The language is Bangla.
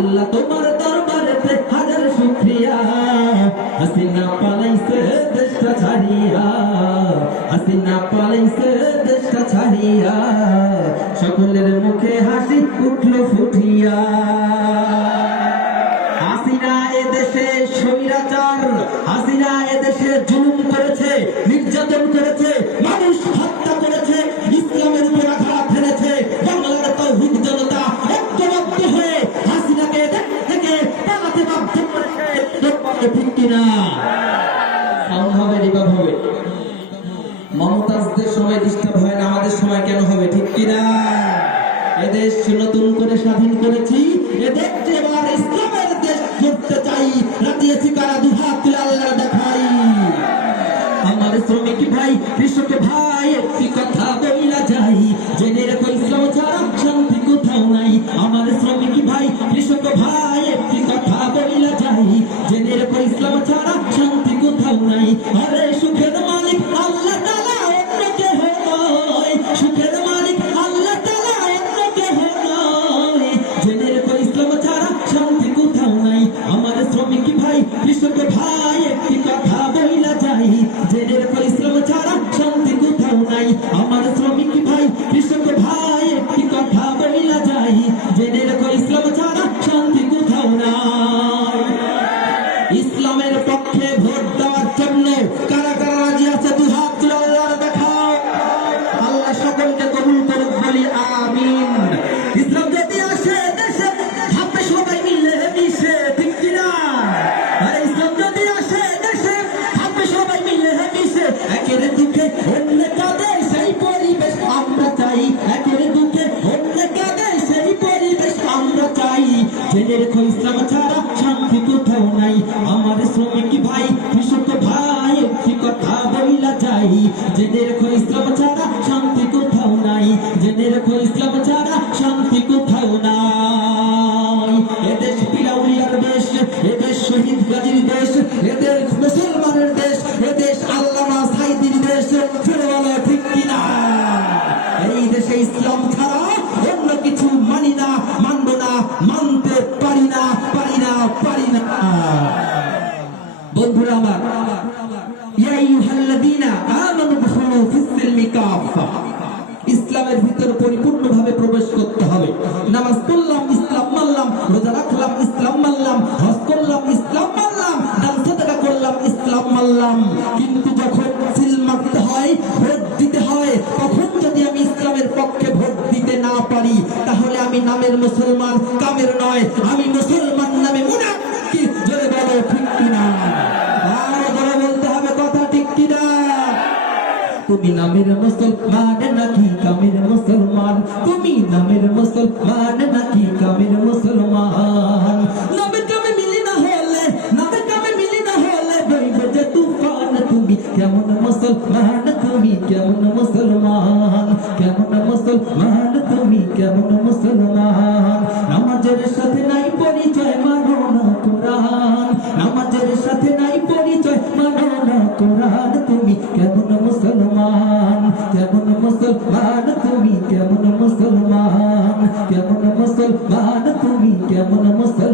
আল্লাহ তোমার দরবারেতে হাজার শুকরিয়া। হাসিনা পালাইছে দেশটা ছাড়িয়া, হাসিনা পালাইছে দেশটা ছাড়িয়া, সকলের মুখে হাসি উঠল ফুটিয়া। হাসিনা এদেশে স্বৈরাচার, হাসিনা এদেশে জুলুম করেছে, নির্যাতন করেছে, মানুষ হত্যা করেছে, ইসলামের উপর আঘাত ফেলেছে। বাংলার তাওহীদ জনতা ঐক্যবদ্ধ হয়ে হাসিনাকে এদেশ থেকে পালাতে বাধ্য করেছে। ঠিক কিনা? সাউন্ড হবে, রিভাব হবে। মমতাজদের সময় ডিস্টার্ব হয় না, আমাদের সময় কেন হবে? ঠিক কিনা? এদেশ নতুন করে স্বাধীন করেছি, এদেশ এবার ইসলামের দেশ করতে চাই। রাজি আছি কারা? দুহাত তুলে আল্লাহ দেখাই। আমার শ্রমিক ভাই, কৃষক ভাই, একটি কথা বইলা যাই, জেনে রেখো ইসলাম ছাড়া শান্তি কোথাও নাই। আমার শ্রমিক ভাই, কৃষক ভাই, একটি কথা বইলা যাই, জেনে রেখো ইসলাম ছাড়া শান্তি কোথাও নাই। আরে সুখের মালিক আল্লাহ তাআলা, অন্য কেহ নয়। সুখের মালিক আল্লাহ তাআলা, অন্য কেহ নয়। জেনে রেখো ইসলাম ছাড়া শান্তি কোথাও নাই। আমার শ্রমিক ভাই, কৃষক ভাই, একটি কথা বইলা যাই, জেনে রেখো ইসলাম ছাড়া শান্তি কোথাও নাই। আমার শ্রমিক ভাই, কৃষক ভাই, একটি কথা বইলা যাই, জেনে রেখো ইসলাম ছাড়া শান্তি কোথাও নাই। ইসলামের পক্ষে ভোট দেওয়ার জন্য কারা কারা রাজি আছে? দুই হাত তুলে আল্লাহর দেখাও। আল্লাহ সকলকে কবুল করুক, বলি আমিন। ইসলাম যদি আসে দেশে, থাকবে সবাই মিলে মিশে। ঠিক কিনা? ইসলাম যদি আসে দেশে, থাকবে সবাই মিলে মিশে। একের দুঃখে অন্য কাঁদে, সেই পরিবেশ আমরা চাই। একের দুঃখে অন্য কাঁদে, সেই পরিবেশ আমরা চাই। জেনে রেখো ইসলাম ছাড়া শান্তি কোথাও নাই। আমার শ্রমিক ভাই, কৃষক ভাই, একটি কথা বইলা যাই, জেনে রেখো ইসলাম ছাড়া শান্তি কোথাও নাই। জেনে রেখো ইসলাম ছাড়া শান্তি কোথাও নাই। এদেশ পিরাউলিয়ার দেশ, এদেশ শহীদ গাজীর দেশ, এদেশ মুসলমানের দেশ, এদেশ আল্লামা সাঈদীর দেশ। ফিরে বলো ঠিক কিনা? এই দেশে ইসলাম ছাড়া অন্য কিছু মানি না, মানব না, মানতে পারি না, পারি না, পারি না। বন্ধুরা আমার, ইয়া আইয়ুহাল্লাযীনা আমানু দুখুলু ফিস-সিলমি কাফা। ইসলামের ভিতর পরিপূর্ণভাবে প্রবেশ করতে হবে। নামাজ পড়লাম, ইসলাম মানলাম। রোজা রাখলাম, ইসলাম মানলাম। হজ করলাম, ইসলাম মানলাম। দান সাদাকা করলাম, ইসলাম মানলাম। কিন্তু যখন সিল মারতে হয়, ভোট দিতে হয়, তখন যদি আমি ইসলামের পক্ষে ভোট দিতে না পারি, তাহলে আমি নামের মুসলমান, কামের নয়। আমি মুসলমান নামে মুনাফিক। জোরে বলো ঠিক কিনা? আর জোরে বলতে হবে কথা, ঠিক কিনা? তুমি নামের মুসলমান নাকি কামের মুসলমান? তুমি নামের মুসলমান নাকি কামের মুসলমান? নামে কামে মিলি না হলে, নামে কামে মিলি না হলে বইবে যে তুফান। তুমি কেমন মুসলমান? তুমি কেমন মুসলমান? কেমন মুসলমান? তুমি কেমন মুসলমান? নামাজের সাথে নাই পরিচয়, মানো না কোরআন। নামাজের সাথে নাই পরিচয়, মানো না কোরআন। তুমি কেমন মুসলমান? কেমন মুসলমান? তুমি কেমন মুসলমান? কেমন মুসলমান? তুমি কেমন মুসলমান?